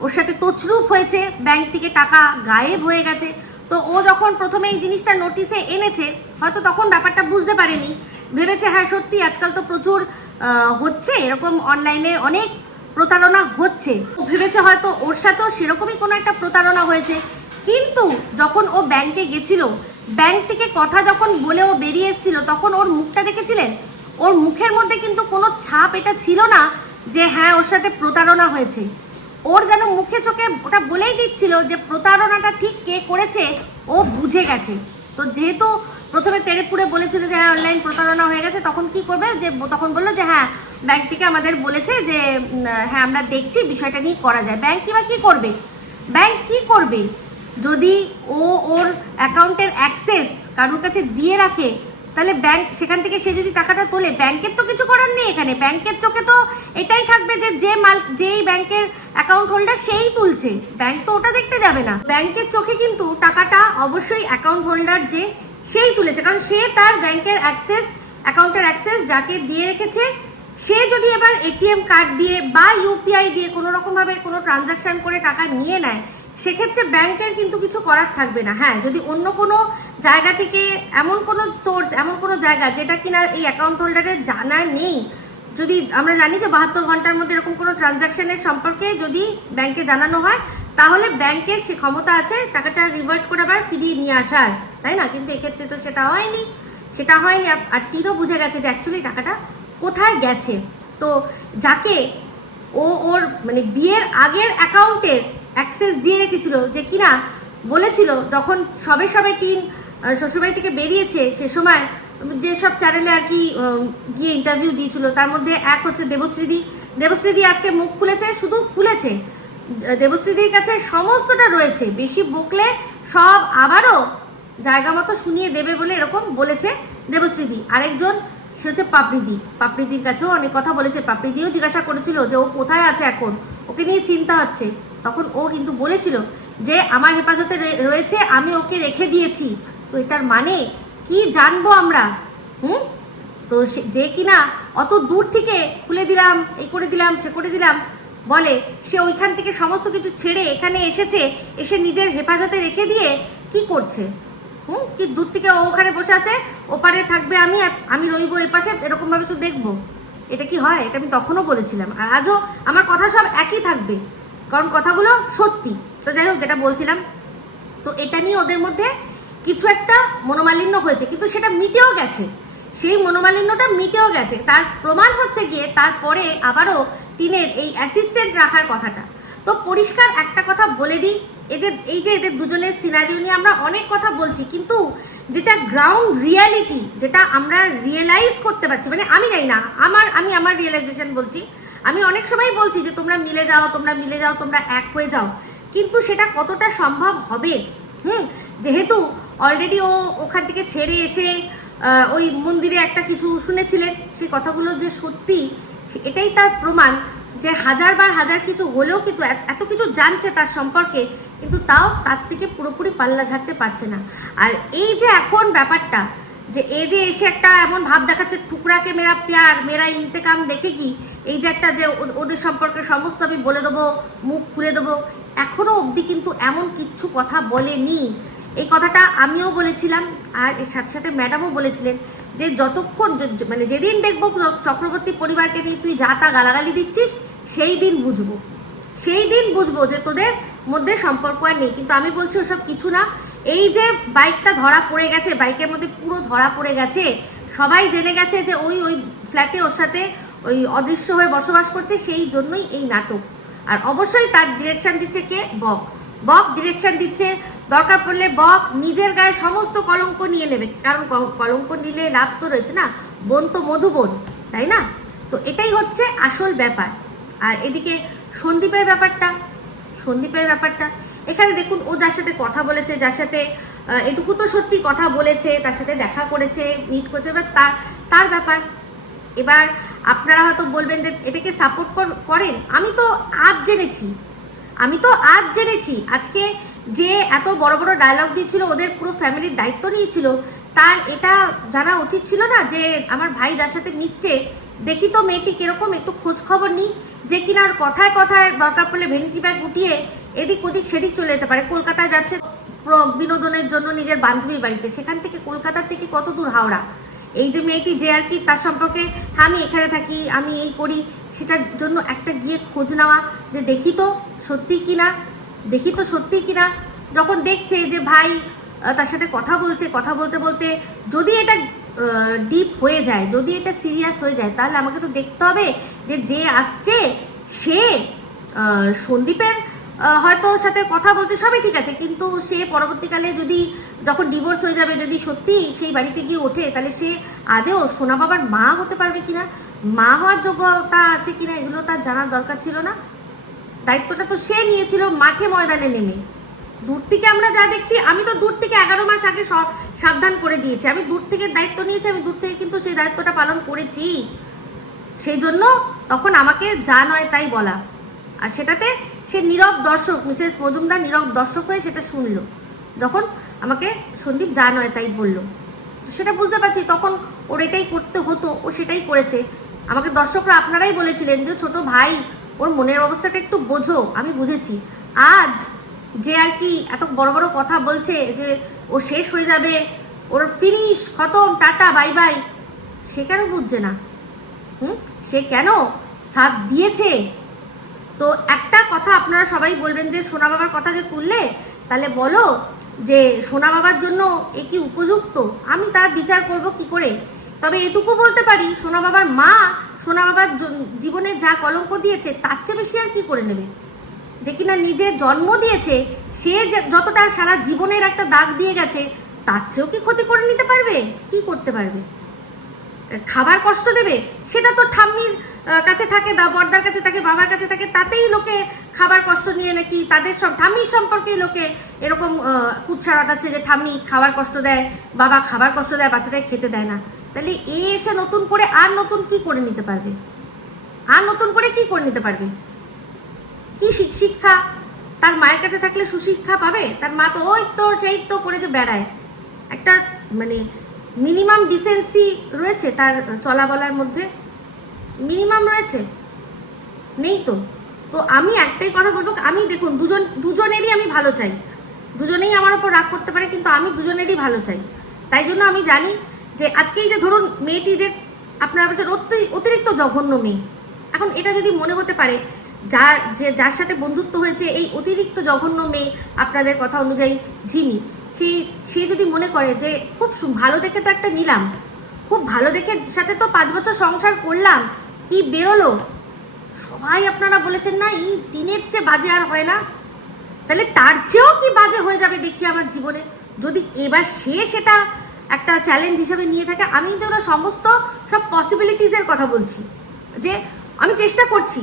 ওর সাথে তছরূপ হয়েছে, ব্যাংক থেকে টাকা গায়েব হয়ে গেছে। তো ও যখন প্রথমে এই জিনিসটা নোটিসে এনেছে, হয়তো তখন ব্যাপারটা বুঝতে পারেনি ভেবেছে হ্যাঁ সত্যি আজকাল তো প্রচুর হচ্ছে এরকম, অনলাইনে অনেক প্রতারণা হচ্ছে, ও ভেবেছে হয়তো ওর সাথেও সেরকমই কোনো একটা প্রতারণা হয়েছে। কিন্তু যখন ও ব্যাংকে গেছিল, ব্যাংক থেকে কথা যখন বলে ও বেরিয়ে এসেছিল, তখন ওর মুখটা দেখেছিলেন? ওর মুখের মধ্যে কিন্তু কোনো ছাপ এটা ছিল না যে হ্যাঁ ওর সাথে প্রতারণা হয়েছে। ওর যেন মুখে চোখে ওটা বলেই দিচ্ছিল যে প্রতারণাটা ঠিক কে করেছে ও বুঝে গেছে। তো যেহেতু প্রথমে তেড়েপুড়ে বলেছিল যে হ্যাঁ অনলাইন প্রতারণা হয়ে গেছে, তখন কি করবে, যে তখন বললো যে হ্যাঁ ব্যাংক থেকে আমাদের বলেছে যে হ্যাঁ আমরা দেখছি বিষয়টা নিয়ে করা যায়। ব্যাংক কিংবা কি করবে, ব্যাংক কি করবে যদি ও ওর অ্যাকাউন্টের অ্যাক্সেস কারোর কাছে দিয়ে রাখে, তাহলে ব্যাংক সেখান থেকে সে যদি টাকাটা তোলে, ব্যাংকের তো কিছু করার নেই এখানে। ব্যাংকের চোখে তো এটাই থাকবে যে যেই ব্যাংকের অ্যাকাউন্ট হোল্ডার সেই তুলছে, ব্যাংক তো ওটা দেখতে যাবে না। ব্যাংকের চোখে কিন্তু টাকাটা অবশ্যই অ্যাকাউন্ট হোল্ডার যে সেই তুলেছে, কারণ সে তার ব্যাংকের অ্যাক্সেস, অ্যাকাউন্টের অ্যাক্সেস যাকে দিয়ে রেখেছে, সে যদি এবার এটিএম কার্ড দিয়ে বা ইউপিআই দিয়ে কোনো রকমভাবে কোনো ট্রানজাকশন করে টাকা নিয়ে নেয়, সেক্ষেত্রে ব্যাংকের কিন্তু কিছু করার থাকবে না। হ্যাঁ, যদি অন্য কোনো জায়গা থেকে এমন কোনো সোর্স, এমন কোনো জায়গা যেটা কিনা এই অ্যাকাউন্ট হোল্ডারের জানা নেই, যদি আমরা জানি যে 72 ঘন্টার মধ্যে এরকম কোনো ট্রানজাকশনের সম্পর্কে যদি ব্যাংকে জানানো হয়, তাহলে ব্যাংকের সে ক্ষমতা আছে টাকাটা রিভার্ট করে আবার ফিরিয়ে নিয়ে আসার, তাই না? কিন্তু এক্ষেত্রে তো সেটা হয়নি, সেটা হয়নি। আর টিরও বুঝে গেছে যে অ্যাকচুয়ালি টাকাটা কোথায় গেছে। তো যাকে ও ওর মানে বিয়ের আগের অ্যাকাউন্টের অ্যাক্সেস দিয়ে রেখেছিল, যে কিনা বলেছিল যখন সবে টিন শ্বশুরবাড়ি থেকে বেরিয়েছে, সে সময় যেসব চ্যানেলে আর কি গিয়ে ইন্টারভিউ দিয়েছিল, তার মধ্যে এক হচ্ছে দেবশ্রীদি আজকে মুখ খুলেছে, শুধু খুলেছে, দেবশ্রীদির কাছে সমস্তটা রয়েছে, বেশি বকলে সব আবারও জায়গা মতো শুনিয়ে দেবে বলে এরকম বলেছে দেবশ্রীদি। আরেকজন সে হচ্ছে পাপড়িদির কাছেও অনেক কথা বলেছে। পাপড়িদিও জিজ্ঞাসা করেছিল যে ও কোথায় আছে এখন, ওকে নিয়ে চিন্তা হচ্ছে, তখন ও কিন্তু বলেছিল যে আমার হেফাজতে রয়েছে, আমি ওকে রেখে দিয়েছি। তো এটার মানে কি জানবো আমরা? তো যে কিনা অত দূর থেকে খুলে দিলাম, এই করে দিলাম, সে করে দিলাম বলে, সে ওইখান থেকে সমস্ত কিছু ছেড়ে এখানে এসেছে, এসে নিজের হেফাজতে রেখে দিয়ে কি করছে? কি দূর থেকে ও ওখানে বসে আছে, ওপারে থাকবে আমি রইবো এপাশে, এরকম ভাবে তো দেখবো? এটা কি হয়? এটা আমি তখনও বলেছিলাম, আর আজও আমার কথা সব একই থাকবে, কারণ কথাগুলো সত্যি। তো যাই হোক, যেটা বলছিলাম, তো এটা নিয়ে ওদের মধ্যে কিছু একটা মনোমালিন্য হয়েছে, কিন্তু সেটা মিটেও গেছে, সেই মনোমালিন্যটা মিটেও গেছে। তার প্রমাণ হচ্ছে গিয়ে তারপরে আবারও টিনের এই অ্যাসিস্ট্যান্ট রাখার কথাটা। তো পরিষ্কার একটা কথা বলে দিই, এদের দুজনের সিনারিও নিয়ে আমরা অনেক কথা বলছি, কিন্তু যেটা গ্রাউন্ড রিয়ালিটি, যেটা আমরা রিয়েলাইজ করতে পারছি, মানে আমি জানি না, আমি আমার রিয়েলাইজেশন বলছি। আমি অনেক সময় বলছি যে তোমরা মিলে যাও, তোমরা এক হয়ে যাও, কিন্তু সেটা কতটা সম্ভব হবে? যেহেতু অলরেডি ও ওখান থেকে ছেড়ে এসে ওই মন্দিরে একটা কিছু শুনেছিলেন, সেই কথাগুলো যে সত্যি, এটাই তার প্রমাণ যে হাজার কিছু হলেও কিন্তু এত কিছু জানছে তার সম্পর্কে, কিন্তু তাও তার থেকে পুরোপুরি পাল্লা ঝাড়তে পারছে না। আর এই যে এখন ব্যাপারটা, যে যে এসে একটা এমন ভাব দেখাচ্ছে, টুকরাকে মেরা প্যার মেরা ইন্তেকাম দেখে কি, এই যে একটা যে ওদের সম্পর্কে সমস্ত আমি বলে দেবো, মুখ খুলে দেবো, এখনো অবধি কিন্তু এমন কিচ্ছু কথা বলেনি। এই কথাটা আমিও বলেছিলাম, আর এর সাথে সাথে ম্যাডামও বলেছিলেন যে যতক্ষণ মানে যেদিন দেখবো চক্রবর্তী পরিবারকে নিয়ে তুই যা তা গালাগালি দিচ্ছিস, সেই দিন বুঝবো যে তোদের মধ্যে সম্পর্ক আর নেই। কিন্তু আমি বলছি ওসব কিছু না। এই যে বাইকটা ধরা পড়ে গেছে, বাইকের মধ্যে পুরো ধরা পড়ে গেছে, সবাই জেনে গেছে যে ওই ফ্ল্যাটে ওর সাথে ওই অদৃশ্য হয়ে বসবাস করছে, সেই জন্যই এই নাটক। আর অবশ্যই তার ডিরেকশন দিচ্ছে কে? বক ডিরেকশন দিচ্ছে। দরকার পড়লে বক নিজের গায়ে সমস্ত কলঙ্ক নিয়ে নেবে, কারণ কলঙ্ক নিলে লাভ তো রয়েছে না, বোন তো মধুবোন, তাই না? তো এটাই হচ্ছে আসল ব্যাপার। আর এদিকে সন্দীপের ব্যাপারটা এখানে দেখুন, ও যার সাথে কথা বলেছে, যার সাথে এটুকু তো সত্যি কথা বলেছে, তার সাথে দেখা করেছে, মিট করছে, এবার তার ব্যাপার। এবার আপনারা হয়তো বলবেন যে এটাকে সাপোর্ট করেন। আমি তো আজ জেনেছি আজকে যে এত বড় বড় ডায়লগ দিয়েছিল, ওদের পুরো ফ্যামিলির দায়িত্ব নিয়েছিল, তার এটা জানা উচিত ছিল না যে আমার ভাই যার সাথে মিশছে, দেখি তো মেয়েটি কিরকম, একটু খোঁজ খবর নিই, যে কিনা কথায় দরকার পড়লে ভেন্টি ব্যাগ উঠিয়ে এদিক ওদিক সেদিক চলে যেতে পারে। কলকাতায় যাচ্ছে বিনোদনের জন্য নিজের বান্ধবীর বাড়িতে, সেখান থেকে কলকাতার থেকে কত দূর হাওড়া, এই যে মেয়েটি যে আর কি তার সম্পর্কে আমি এখানে থাকি, আমি এই করি, সেটার জন্য একটা গিয়ে খোঁজ নেওয়া যে দেখি তো সত্যি কিনা। যখন দেখছে যে ভাই তার সাথে কথা বলতে বলতে যদি এটা ডিপ হয়ে যায়, যদি এটা সিরিয়াস হয়ে যায়, তাহলে আমাকে তো দেখতে হবে যে আসছে সে সন্দীপের হয়তো সাথে কথা বলতে সবই ঠিক আছে, কিন্তু সে পরবর্তীকালে যদি যখন ডিভোর্স হয়ে যাবে, যদি সত্যি সেই বাড়িতে গিয়ে ওঠে, তাহলে সে আদেও সোনা বাবার মা হতে পারবে কিনা, মা হওয়ার যোগ্যতা আছে কিনা, এগুলো তার জানার দরকার ছিল না? দায়িত্বটা তো সে নিয়েছিল মাঠে ময়দানে নেমে। দূর থেকে আমরা যা দেখছি, আমি তো দূর থেকে 11 মাস আগে সাবধান করে দিয়েছি, আমি দূর থেকে দায়িত্ব নিয়েছি, আমি দূর থেকে কিন্তু সেই দায়িত্বটা পালন করেছি। সেই জন্য তখন আমাকে যা নয় তাই বলা, আর সেটাতে সে নীরব দর্শক, মিসেস মজুমদার নীরব দর্শক হয়ে সেটা শুনলো। যখন আমাকে সন্দীপ যা নয় তাই বললো, সেটা বুঝতে পারছি তখন ওর এটাই করতে হতো, ও সেটাই করেছে। আমাকে দর্শকরা আপনারাই বলেছিলেন যে ছোট ভাই ওর মনের অবস্থাটা একটু বোঝো, আমি বুঝেছি। আজ যে আর কি এত বড় বড় কথা বলছে যে ও শেষ হয়ে যাবে, ওর ফিনিশ, খতম, টাটা বাই বাই, সে কেন বুঝছে না? সে কেন সাথ দিয়েছে? তো একটা কথা আপনারা সবাই বলবেন যে সোনা বাবার কথা যে তুললে, তাহলে বলো যে সোনা বাবার জন্য এ কি উপযুক্ত? আমি তার বিচার করব কি করে? তবে এটুকু বলতে পারি, সোনা বাবার মা সোনা বাবার জীবনে যা কলঙ্ক দিয়েছে তার চেয়ে বেশি আর কি করে নেবে? যে কিনা নিজে জন্ম দিয়েছে, সে যতটা সারা জীবনের একটা দাগ দিয়ে গেছে, তার চেয়েও কি ক্ষতি করে নিতে পারবে? কি করতে পারবে? খাবার কষ্ট দেবে, সেটা তো ঠাম্মির কাছে থাকে, বর্দার কাছে থাকে, বাবার কাছে থাকে, তাতেই লোকে খাবার কষ্ট নিয়ে নাকি তাদের ঠাম্মির সম্পর্কেই লোকে এরকম কুৎসা রটাচ্ছে যে ঠাম্মি খাবার কষ্ট দেয়, বাবা খাবার কষ্ট দেয়, বাচ্চাটাই খেতে দেয় না। তাহলে এসে নতুন করে আর নতুন কি করে নিতে পারবে? কি শিক্ষা? তার মায়ের কাছে থাকলে সুশিক্ষা পাবে? তার মা তো ওই তো সেই তো করে যে বেড়ায়। একটা মানে মিনিমাম ডিসেন্সি রয়েছে তার চলা বলার মধ্যে? মিনিমাম রয়েছে? নেই তো। তো আমি একটাই কথা বলবো, আমি দেখুন দুজনেরই আমি ভালো চাই, দুজনেই আমার ওপর রাগ করতে পারে, কিন্তু আমি দুজনেরই ভালো চাই। তাই জন্য আমি জানি যে আজকেই যে ধরুন মেয়েটি যে আপনারা বলছেন অতিরিক্ত জঘন্য মেয়ে, এখন এটা যদি মনে হতে পারে যার সাথে বন্ধুত্ব হয়েছে এই অতিরিক্ত জঘন্য মেয়ে, আপনাদের কথা অনুযায়ী ঝিমি, সে যদি মনে করে যে খুব ভালো দেখে তো একটা নিলাম, খুব ভালো দেখে সাথে তো 5 বছর সংসার করলাম, কি বেরোলো, সবাই আপনারা বলেছেন না এই দিনের চেয়ে বাজে আর হয় না, তাহলে তার চেয়েও কি বাজে হয়ে যাবে দেখি আমার জীবনে, যদি এবার সে সেটা একটা চ্যালেঞ্জ হিসেবে নিয়ে থাকে। আমি তো ওরা সব পসিবিলিটিসের কথা বলছি, যে আমি চেষ্টা করছি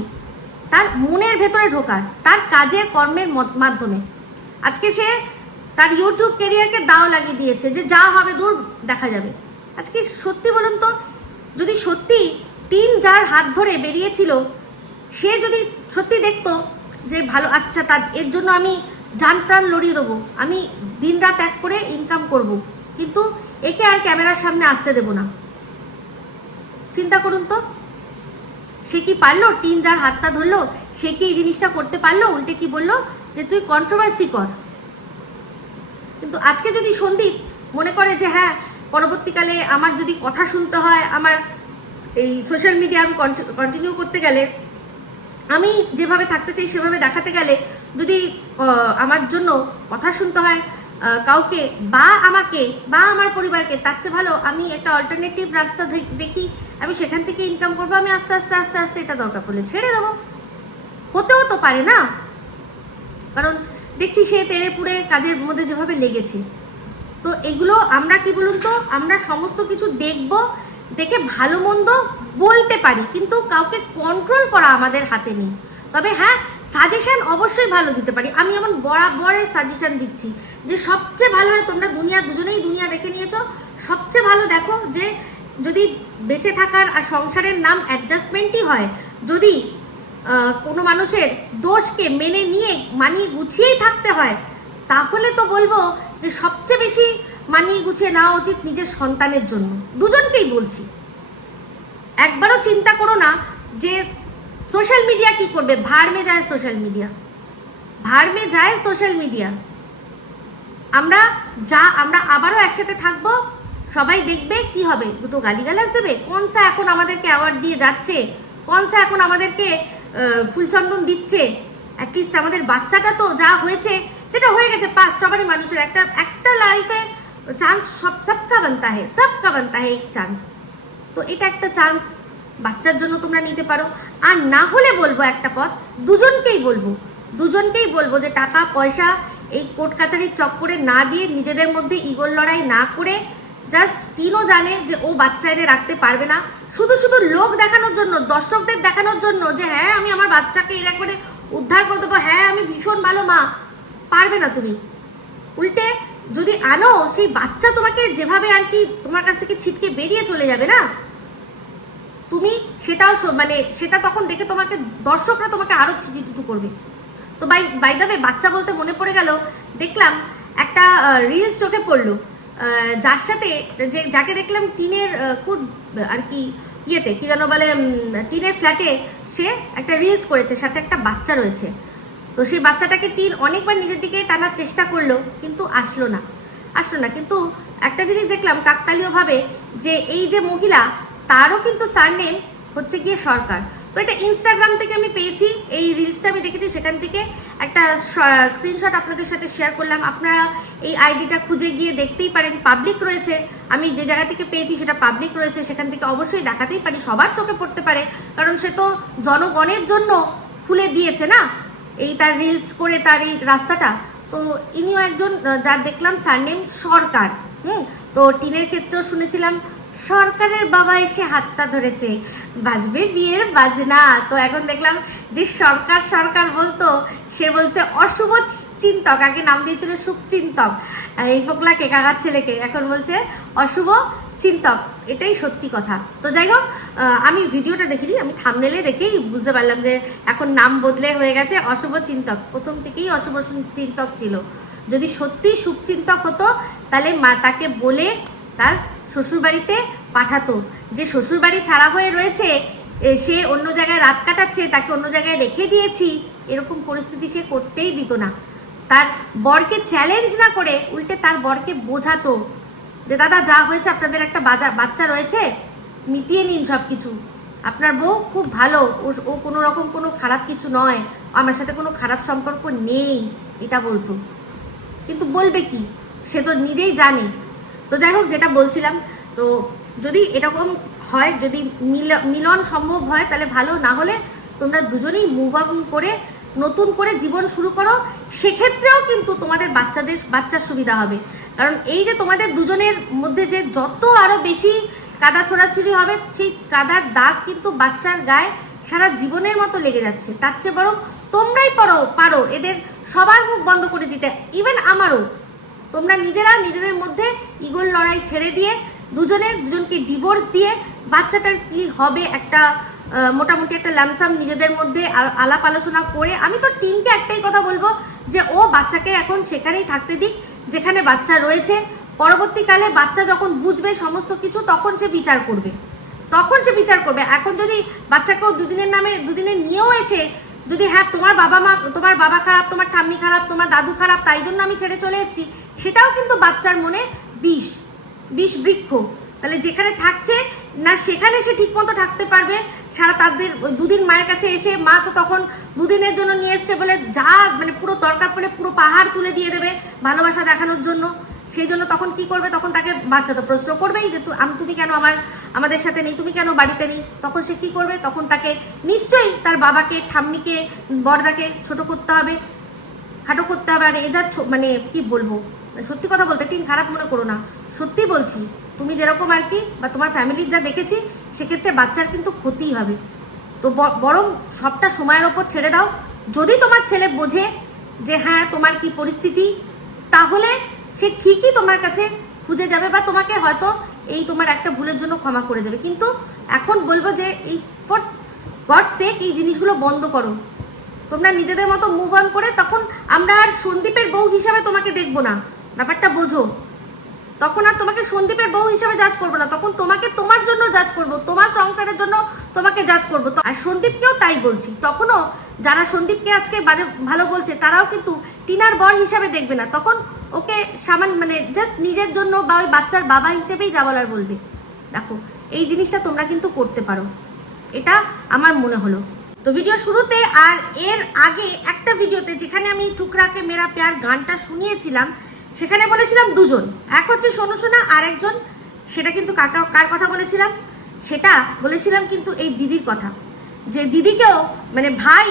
তার মনের ভেতরে ঢোকার, তার কাজের কর্মের মাধ্যমে। আজকে সে তার ইউটিউব ক্যারিয়ারকে দাও লাগিয়ে দিয়েছে যে যা হবে দূর দেখা যাবে। আজকে সত্যি বলুন তো, যদি সত্যি যার হাত ধরে বেরিয়েছিল, সে যদি সত্যি দেখতো যে ভালো, আচ্ছা তার এর জন্য আমি জান প্রাণ লড়িয়ে দেবো, আমি দিন রাত এক করে ইনকাম করব, কিন্তু একে আর ক্যামেরার সামনে আসতে দেবো না, চিন্তা করুন তো, সে কি পারলো? যার হাতটা ধরলো, সে কি এই জিনিসটা করতে পারলো? উল্টে কি বললো যে তুই কন্ট্রোভার্সি কর। কিন্তু আজকে যদি সন্দীপ মনে করে যে হ্যাঁ পরবর্তীকালে আমার যদি কথা শুনতে হয়, আমার এই সোশ্যাল মিডিয়া আমি কন্টিনিউ করতে গেলে, আমি যেভাবে থাকতে চাই সেভাবে দেখাতে গেলে যদি আমার জন্য কথা শুনতে হয় কাউকে বা আমাকে বা আমার পরিবারকে, তার চেয়ে ভালো আমি একটা অল্টারনেটিভ রাস্তা দেখি, আমি সেখান থেকে ইনকাম করবো, আমি আস্তে আস্তে আস্তে আস্তে এটা দরকার পড়লে ছেড়ে দেবো। হতেও তো পারে না, কারণ দেখছি সে তেড়ে পুড়ে কাজের মধ্যে যেভাবে লেগেছে। তো এগুলো আমরা কি বলুন তো, আমরা সমস্ত কিছু দেখবো, দেখে ভালো মন্দ বলতে পারি, কিন্তু কাউকে কন্ট্রোল করা আমাদের হাতে নেই। তবে হ্যাঁ, সাজেশন অবশ্যই ভালো দিতে পারি। আমি এমন বরাবরের সাজেশন দিচ্ছি যে সবচেয়ে ভালো হয়, তোমরা দুজনেই দুনিয়া দেখে নিয়েছো, সবচেয়ে ভালো দেখো যে যদি বেঁচে থাকার আর সংসারের নাম অ্যাডজাস্টমেন্টই হয়, যদি কোনো মানুষের দোষকে মেনে নিয়ে মানিয়ে গুছিয়েই থাকতে হয়, তাহলে তো বলবো যে সবচেয়ে বেশি মানিয়ে গুছিয়ে নেওয়া উচিত নিজের সন্তানের জন্য। দুজনকেই বলছি, একবারও চিন্তা করো না যে সোশ্যাল মিডিয়া কি করবে, ভাড় মে যায় সোশ্যাল মিডিয়া। আমরা আবারও একসাথে থাকবো, সবাই দেখবে কি হবে, দুটো গালিগালাজ দেবে। কোনসা এখন আমাদেরকে অ্যাওয়ার্ড দিয়ে যাচ্ছে, কোনসা এখন আমাদেরকে ফুলচন্দন দিচ্ছে। অ্যাটলিস্ট আমাদের বাচ্চাটা তো যা হয়েছে, যেটা হয়ে গেছে পাস, সবারই মানুষের একটা লাইফে চান্স সবকা বানতা হে এক চান্স। তো এটা একটা চান্স বাচ্চার জন্য তোমরা নিতে পারো। আর না হলে বলবো একটা পথ, দুজনকেই বলবো যে টাকা পয়সা এই কোর্ট কাছারির চক্করে না দিয়ে, নিজেদের মধ্যে ইগোর লড়াই না করে, জাস্ট তিনও জানে যে ও বাচ্চা এনে রাখতে পারবে না, শুধু লোক দেখানোর জন্য, দর্শকদের দেখানোর জন্য যে হ্যাঁ আমি আমার বাচ্চাকে এর একবারে উদ্ধার করে দেবো, হ্যাঁ আমি ভীষণ ভালো মা। পারবে না তুমি। উল্টে যদি আনো, সেই বাচ্চা তোমাকে যেভাবে আর কি তোমার কাছ থেকে ছিটকে বেরিয়ে চলে যাবে না, তুমি সেটাও মানে সেটা তখন দেখে তোমাকে দর্শকরা তোমাকে আরো চিচিটু করবে। তো বাই দ্য ওয়ে, বাচ্চা বলতে মনে পড়ে গেল, দেখলাম একটা রিলস চোখে পড়লো, যার সাথে যাকে দেখলাম টিনের খুব আর কি ইয়েতে কি যেন বলে, টিনের ফ্ল্যাটে সে একটা রিলস করেছে, সাথে একটা বাচ্চা রয়েছে। তো সেই বাচ্চাটাকে টিন অনেকবার নিজের দিকে টানার চেষ্টা করলো, কিন্তু আসলো না। কিন্তু একটা জিনিস দেখলাম কাকতালীয় ভাবে, যে এই যে মহিলা, তারও কিন্তু সারনেম হচ্ছে গিয়ে সরকার। তো এটা ইনস্টাগ্রাম থেকে আমি পেয়েছি, এই রিলসটা আমি দেখেছি, সেখান থেকে একটা স্ক্রিনশট আপনাদের সাথে শেয়ার করলাম। আপনারা এই আইডিটা খুঁজে গিয়ে দেখতেই পারেন, পাবলিক রয়েছে। আমি যে জায়গা থেকে পেয়েছি সেটা পাবলিক রয়েছে, সেখান থেকে অবশ্যই দেখাতেই পারি, সবার চোখে পড়তে পারে, কারণ সে তো জনগণের জন্য খুলে দিয়েছে না এই তার রিলস করে তার এই রাস্তাটা। তো ইনিও একজন, যার দেখলাম সারনেম সরকার। তো টিনের ক্ষেত্রেও শুনেছিলাম সরকারের বাবা এসে হাতটা ধরেছে, বাজবে বিয়ের বাজনা। তো এখন দেখলাম যে সরকার বলতো, সে বলছে অশুভ চিন্তক, আগে নাম দিয়েছিল শুভচিন্তক, এই ফোকলাকে কাকার ছেলেকে, এখন বলছে অশুভ চিন্তক। এটাই সত্যি কথা। তো যাই হোক, আমি ভিডিওটা দেখিনি, আমি থাম্বনেলে দেখেই বুঝতে পারলাম যে এখন নাম বদলে হয়ে গেছে অশুভ চিন্তক। প্রথম থেকেই অশুভ চিন্তক ছিল। যদি সত্যি শুভচিন্তক হতো, তাহলে মা তাকে বলে তার শ্বশুরবাড়িতে পাঠাতো। যে শ্বশুরবাড়ি ছাড়া হয়ে রয়েছে, সে অন্য জায়গায় রাত কাটাচ্ছে, তাকে অন্য জায়গায় রেখে দিয়েছি, এরকম পরিস্থিতি সে করতেই দিত না। তার বরকে চ্যালেঞ্জ না করে উল্টে তার বরকে বোঝাতো যে দাদা যা হয়েছে, আপনাদের একটা বাচ্চা রয়েছে, মিটিয়ে নিন সবকিছু, আপনার বউ খুব ভালো, ও কোনো রকম কোনো খারাপ কিছু নয়, আমার সাথে কোনো খারাপ সম্পর্ক নেই, এটা বলতো। কিন্তু বলবে কি, সে তো নিজেই জানে। তো যাই হোক, যেটা বলছিলাম, তো যদি এরকম হয়, যদি মিলন সম্ভব হয় তাহলে ভালো, না হলে তোমরা দুজনেই মুভ অন করে নতুন করে জীবন শুরু করো। সেক্ষেত্রেও কিন্তু তোমাদের বাচ্চার সুবিধা হবে, কারণ এই যে তোমাদের দুজনের মধ্যে যে যত আরো বেশি কাদা ছোড়াছুড়ি হবে, সেই কাদার দাগ কিন্তু বাচ্চার গায়ে সারা জীবনের মতো লেগে যাচ্ছে। তার চেয়ে বরং তোমরাই পারো এদের সবার মুখ বন্ধ করে দিতে, ইভেন আমারও। তোমরা নিজেদের মধ্যে ইগোর লড়াই ছেড়ে দিয়ে দুজনকে ডিভোর্স দিয়ে বাচ্চাটার কি হবে একটা মোটামুটি একটা লামসাম নিজেদের মধ্যে আলাপ আলোচনা করে, আমি তো টিমকে একটাই কথা বলবো যে ও বাচ্চাকে এখন সেখানেই থাকতে দিক যেখানে বাচ্চা রয়েছে। পরবর্তীকালে বাচ্চা যখন বুঝবে সমস্ত কিছু, তখন সে বিচার করবে। এখন যদি বাচ্চাকেও দুদিনের নিয়েও এসে, যদি হ্যাঁ তোমার বাবা খারাপ, তোমার ঠাম্মি খারাপ, তোমার দাদু খারাপ, তাই জন্য আমি ছেড়ে চলে এসেছি, সেটাও কিন্তু বাচ্চার মনে বিষ বৃক্ষ। তাহলে যেখানে থাকছে না, সেখানে সে ঠিক মতো থাকতে পারবে। সারা তাদের দুদিন মায়ের কাছে এসে, মা তো তখন দুদিনের জন্য নিয়ে এসছে বলে যা মানে পুরো দরকার পড়লে পুরো পাহাড় তুলে দিয়ে দেবে ভালোবাসা দেখানোর জন্য। সেই জন্য তখন কি করবে, তখন তাকে বাচ্চা তো প্রশ্ন করবেই যে তুমি কেন আমাদের সাথে নেই, তুমি কেন বাড়িতে নেই। তখন সে কি করবে, তখন তাকে নিশ্চয়ই তার বাবাকে, ঠাম্মিকে, বড়দাকে ছোট করতে হবে, খাটো করতে হবে। আর এদের মানে কি বলবো, সত্যি কথা বলতে টিন খারাপ মনে করো না, সত্যি বলছি, তুমি যেরকম আর কি, বা তোমার ফ্যামিলির যা দেখেছি, সেক্ষেত্রে বাচ্চার কিন্তু ক্ষতিই হবে। তো বরং সবটা সময়ের ওপর ছেড়ে দাও। যদি তোমার ছেলে বোঝে যে হ্যাঁ তোমার কি পরিস্থিতি, তাহলে সে ঠিকই তোমার কাছে খুঁজে যাবে, বা তোমাকে হয়তো এই তোমার একটা ভুলের জন্য ক্ষমা করে দেবে। কিন্তু এখন বলবো যে এই ফর গড সেক এই জিনিসগুলো বন্ধ করো। তোমরা নিজেদের মতো মুভ অন করে, তখন আমরা আর সন্দীপের বউ হিসাবে তোমাকে দেখবো না, ব্যাপারটা বোঝো। তখন আর তোমাকে সন্দীপের বউ হিসাবে জাজ করবো না, তখন তোমাকে তোমার জন্য জাজ করবো, তোমার সংসারের জন্য তোমাকে জাজ করবো। আর সন্দীপকেও তাই বলছি, তখনও যারা সন্দীপকে আজকে ভালো বলছে, তারাও কিন্তু টিনার বর হিসাবে দেখবে না, তখন ওকে সামান্য মানে জাস্ট নিজের জন্য বা ওই বাচ্চার বাবা হিসেবেই যা বলার বলবে। দেখো এই জিনিসটা তোমরা কিন্তু করতে পারো, এটা আমার মনে হলো। তো ভিডিও শুরুতে আর এর আগে একটা ভিডিওতে যেখানে আমি টুকরাকে মেরা প্যার গানটা শুনিয়েছিলাম, সেখানে বলেছিলাম দুজন, এক হচ্ছে সোনু সোনা আর একজন, সেটা কিন্তু কার কথা বলেছিলাম, সেটা বলেছিলাম কিন্তু এই দিদির কথা, যে দিদিকেও মানে ভাই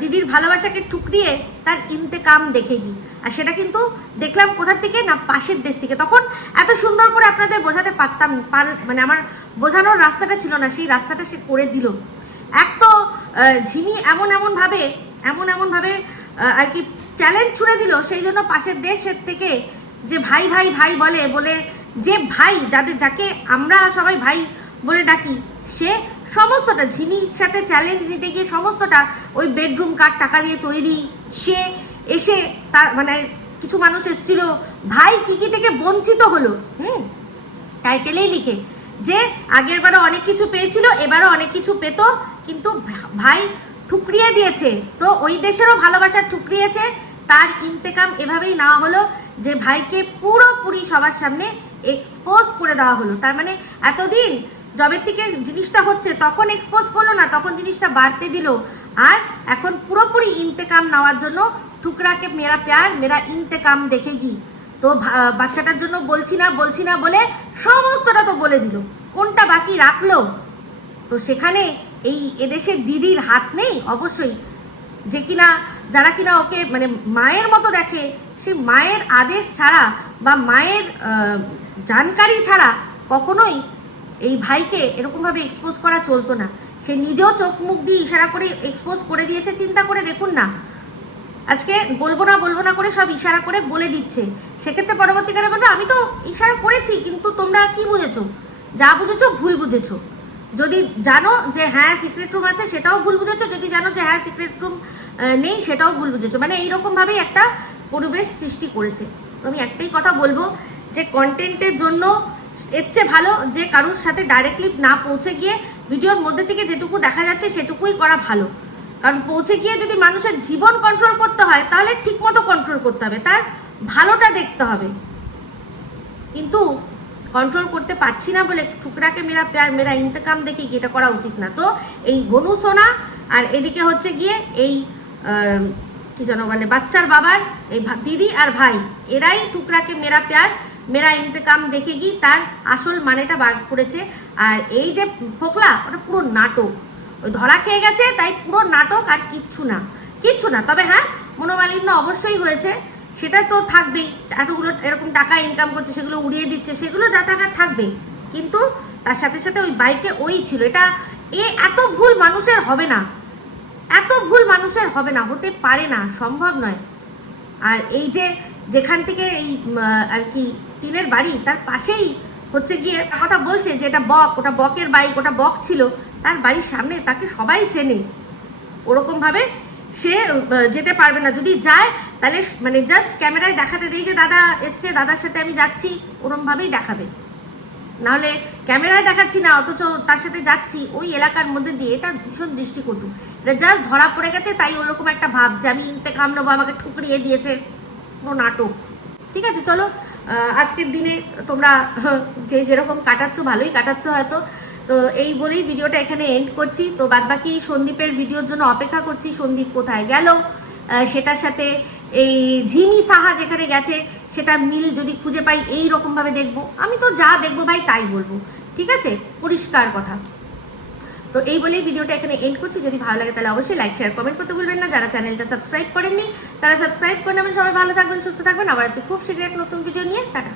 দিদির ভালোবাসাকে ঠুকরিয়ে তার ইন্তেকাম দেখেনি। আর সেটা কিন্তু দেখলাম কোথা থেকে না, পাশের দেশ থেকে। তখন এত সুন্দর করে আপনাদের বোঝাতে পারতাম, মানে আমার বোঝানোর রাস্তাটা ছিল না, সেই রাস্তাটা সে করে দিল। এক তো ঝিমি এমন এমন ভাবে আর কি চ্যালেঞ্জ ছুড়ে দিল, সেই জন্য পাশের দেশের থেকে যে ভাই ভাই ভাই বলে যে ভাই যাকে আমরা সবাই ভাই বলে ডাকি, সে সমস্তটা ঝিমির সাথে চ্যালেঞ্জ নিতে গিয়ে সমস্তটা ওই বেডরুম কার টাকা দিয়ে তৈরি, সে এসে তার মানে কিছু মানুষ এসেছিল, ভাই কি থেকে বঞ্চিত হলো, টাইটেলেই লিখে যে আগের বারও অনেক কিছু পেয়েছিল, এবারও অনেক কিছু পেত, কিন্তু ভাই ঠুকরিয়ে দিয়েছে। তো ওই দেশেরও ভালোবাসা ঠুকরিয়েছে, তার ইন্তেকাম এভাবেই নেওয়া হলো যে ভাইকে পুরোপুরি সবার সামনে এক্সপোজ করে দেওয়া হলো। তার মানে এতদিন জবের থেকে জিনিসটা হচ্ছে তখন এক্সপোজ করলো না, তখন জিনিসটা বাড়তে দিল, আর এখন পুরোপুরি ইন্তেকাম নেওয়ার জন্য টুকরাকে মেরা প্যার মেরা ইন্তেকাম দেখেগি। তো বাচ্চাটার জন্য বলছি না বলে সমস্তটা তো বলে দিল, কোনটা বাকি রাখলো? তো সেখানে এই এদেশের দিদির হাত নেই অবশ্যই, যে কিনা যারা কিনা ওকে মানে মায়ের মতো দেখে, সে মায়ের আদেশ ছাড়া বা মায়ের জানকারি ছাড়া কখনোই এই ভাইকে এরকমভাবে এক্সপোজ করা চলতো না। সে নিজেও চোখ মুখ দিয়ে ইশারা করে এক্সপোজ করে দিয়েছে। চিন্তা করে দেখুন না, আজকে বলবো না করে সব ইশারা করে বলে দিচ্ছে, সেক্ষেত্রে পরবর্তীকালে বলবো আমি তো ইশারা করেছি, কিন্তু তোমরা কি বুঝেছো? যা বুঝেছো ভুল বুঝেছো। যদি জানো যে হ্যাঁ সিক্রেট রুম আছে সেটাও ভুল বুঝেছো, যদি জানো যে হ্যাঁ সিক্রেট রুম নেই সেটাও ভুল বুঝেছো। মানে এইরকম ভাবেই একটা পরিবেশ সৃষ্টি করেছে। তো আমি একটাই কথা বলবো যে কন্টেন্টের জন্য এর চেয়ে ভালো যে কারোর সাথে ডাইরেক্টলি না পৌঁছে গিয়ে ভিডিওর মধ্যে থেকে যেটুকু দেখা যাচ্ছে সেটুকুই করা ভালো। কারণ পৌঁছে গিয়ে যদি মানুষের জীবন কন্ট্রোল করতে হয় তাহলে ঠিক মতো কন্ট্রোল করতে হবে, তার ভালোটা দেখতে হবে। কিন্তু কন্ট্রোল করতে পারছি না বলে টুকরাকে মেরা প্যার মেরা ইন্তেকাম দেখে এটা করা উচিত না। তো এই গনু সোনা আর এদিকে হচ্ছে গিয়ে এই কি যেন বলে বাচ্চার বাবার এই দিদি আর ভাই, এরাই টুকরাকে মেরা প্যার মেরা ইন্তেকাম দেখে গিয়ে তার আসল মানেটা বার করেছে। আর এই যে ফোকলা, ওটা পুরো নাটক, ওই ধরা খেয়ে গেছে তাই পুরো নাটক, আর কিচ্ছু না। তবে হ্যাঁ মনোমালিন্য অবশ্যই হয়েছে, সেটা তো থাকবেই, এতগুলো এরকম টাকা ইনকাম করছে সেগুলো উড়িয়ে দিচ্ছে, সেগুলো যা টাকা থাকবে, কিন্তু তার সাথে সাথে ওই বাইকে ওই ছিল। এটা এত ভুল মানুষের হবে না, হতে পারে না, সম্ভব নয়। আর এই যে যেখান থেকে এই আর কি টিনের বাড়ি, তার পাশেই হচ্ছে গিয়ে কথা বলছে যে এটা বক, ওটা বকের বাইক, ওটা বক ছিল, তার বাড়ির সামনে, তাকে সবাই চেনে। ওরকম ভাবে সে যেতে পারবে না, যদি যায় তাহলে মানে জাস্ট ক্যামেরায় দেখাতে দেই যে দাদা এসছে, দাদার সাথে আমি যাচ্ছি, ওরকম ভাবেই দেখাবে। নাহলে ক্যামেরায় দেখাচ্ছি না অথচ তার সাথে যাচ্ছি ওই এলাকার মধ্যে দিয়ে, এটা ভীষণ দৃষ্টিকটু। এটা জাস্ট ধরা পড়ে গেছে তাই ওরকম একটা ভাব যে আমি ইন্তেকাম নেবো, আমাকে ঠুকরিয়ে দিয়েছে, পুরো নাটক। ঠিক আছে, চলো আজকের দিনে তোমরা যে যেরকম কাটাচ্ছ ভালোই কাটাচ্ছ হয়তো। তো এই বলেই ভিডিওটা এখানে এন্ড করছি। তো বাদবাকি সন্দীপের ভিডিওর জন্য অপেক্ষা করছি, সন্দীপ কোথায় গেল, সেটার সাথে এই ঝিমি সাহা যেখানে গেছে সেটার মিল যদি খুঁজে পাই এই রকম ভাবে দেখবো। আমি তো যা দেখবো ভাই তাই বলবো, ঠিক আছে, পরিষ্কার কথা। তো এই বলেই ভিডিওটা এখানে এন্ড করছি। যদি ভালো লাগে তাহলে অবশ্যই লাইক শেয়ার কমেন্ট করতে ভুলবেন না। যারা চ্যানেলটা সাবস্ক্রাইব করেননি তারা সাবস্ক্রাইব করে নেবেন। সবাই ভালো থাকবেন, সুস্থ থাকবেন। আবার আছে খুব শীঘ্রই এক নতুন ভিডিও নিয়ে। টাটা।